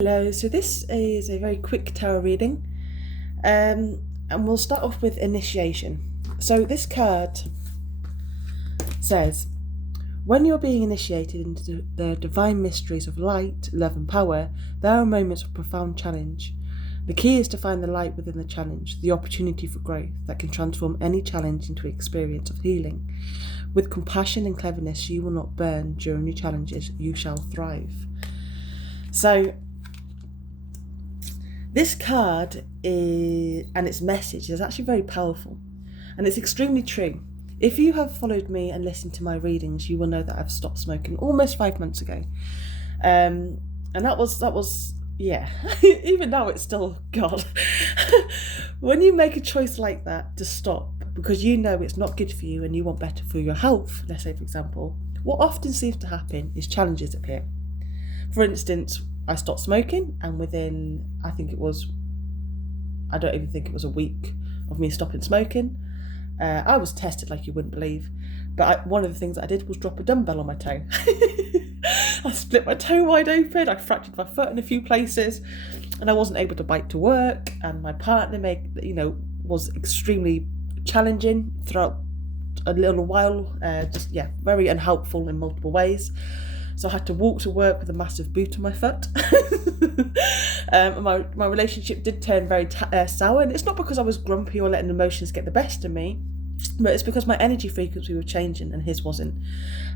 Hello, so this is a very quick tarot reading, and we'll start off with initiation. So this card says, when you're being initiated into the divine mysteries of light, love and power, there are moments of profound challenge. The key is to find the light within the challenge, the opportunity for growth that can transform any challenge into an experience of healing. With compassion and cleverness, you will not burn during your challenges, you shall thrive. So this card and its message is actually very powerful, and it's extremely true. If you have followed me and listened to my readings, you will know that I've stopped smoking almost 5 months ago, and that was yeah. Even now it's still God. When you make a choice like that to stop because you know it's not good for you and you want better for your health, let's say for example, what often seems to happen is challenges appear. For instance, I stopped smoking, and within, I don't even think it was a week of me stopping smoking, I was tested like you wouldn't believe. But one of the things that I did was drop a dumbbell on my toe. I split my toe wide open, I fractured my foot in a few places, and I wasn't able to bike to work, and my partner was extremely challenging throughout a little while, very unhelpful in multiple ways. So I had to walk to work with a massive boot on my foot. My relationship did turn very sour, and it's not because I was grumpy or letting emotions get the best of me, but it's because my energy frequency was changing and his wasn't,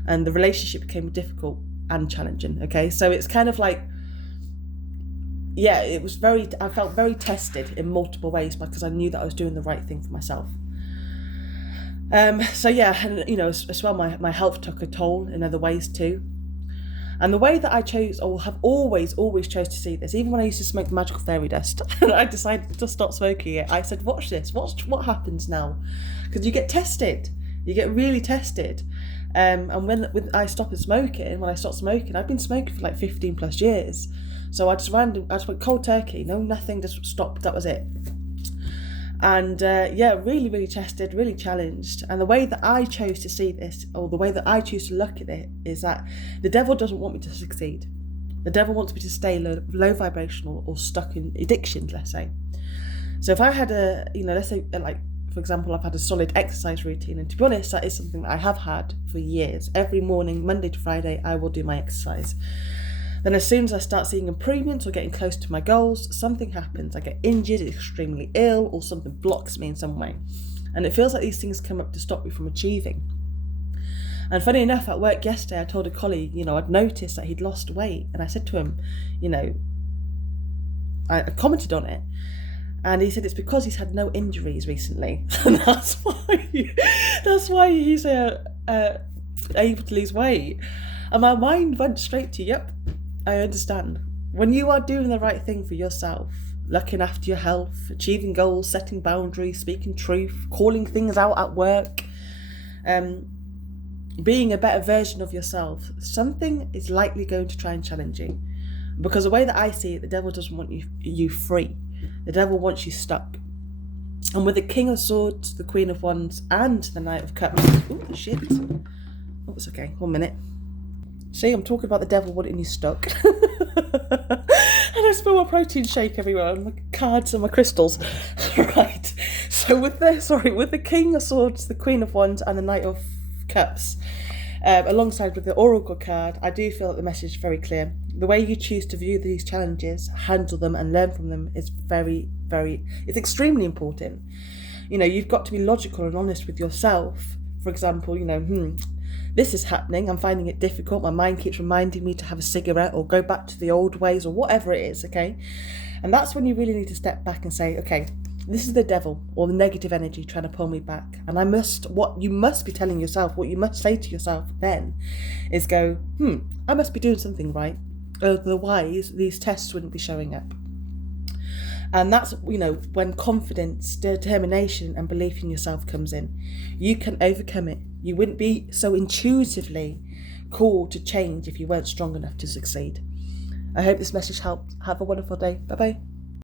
and the relationship became difficult and challenging. Okay, so it's kind of like, I felt very tested in multiple ways because I knew that I was doing the right thing for myself. As well, my health took a toll in other ways too. And the way that I chose, or have always chose to see this, even when I used to smoke magical fairy dust, and I decided to stop smoking it, I said, watch this, what happens now? Because you get tested, you get really tested. And when I stopped smoking, I've been smoking for like 15 plus years. So I just went cold turkey, nothing, just stopped, that was it. And really, really tested, really challenged. And the way that I chose to see this, or the way that I choose to look at it, is that the devil doesn't want me to succeed. The devil wants me to stay low vibrational or stuck in addictions, let's say. So if I had for example, I've had a solid exercise routine, and to be honest, that is something that I have had for years. Every morning, Monday to Friday, I will do my exercise. Then as soon as I start seeing improvements or getting close to my goals, something happens. I get injured, extremely ill, or something blocks me in some way. And it feels like these things come up to stop me from achieving. And funny enough, at work yesterday, I told a colleague, I'd noticed that he'd lost weight. And I said to him, I commented on it. And he said it's because he's had no injuries recently. And that's why he's able to lose weight. And my mind went straight to, yep, I understand. When you are doing the right thing for yourself, looking after your health, achieving goals, setting boundaries, speaking truth, calling things out at work, being a better version of yourself, something is likely going to try and challenge you. Because the way that I see it, the devil doesn't want you free. The devil wants you stuck. And with the King of Swords, the Queen of Wands, and the Knight of Cups... Oh, shit. Oh, it's okay. 1 minute. See, I'm talking about the devil wanting you stuck. And I spill my protein shake everywhere, and my cards and my crystals. Right. So with the King of Swords, the Queen of Wands, and the Knight of Cups, alongside with the Oracle card, I do feel that the message is very clear. The way you choose to view these challenges, handle them, and learn from them is it's extremely important. You've got to be logical and honest with yourself. For example, this is happening, I'm finding it difficult, my mind keeps reminding me to have a cigarette or go back to the old ways or whatever it is, okay? And that's when you really need to step back and say, okay, this is the devil or the negative energy trying to pull me back. And what you must be telling yourself, what you must say to yourself then is go, I must be doing something right. Otherwise, these tests wouldn't be showing up. And that's, when confidence, determination and belief in yourself comes in, you can overcome it. You wouldn't be so intuitively called to change if you weren't strong enough to succeed. I hope this message helped. Have a wonderful day. Bye-bye.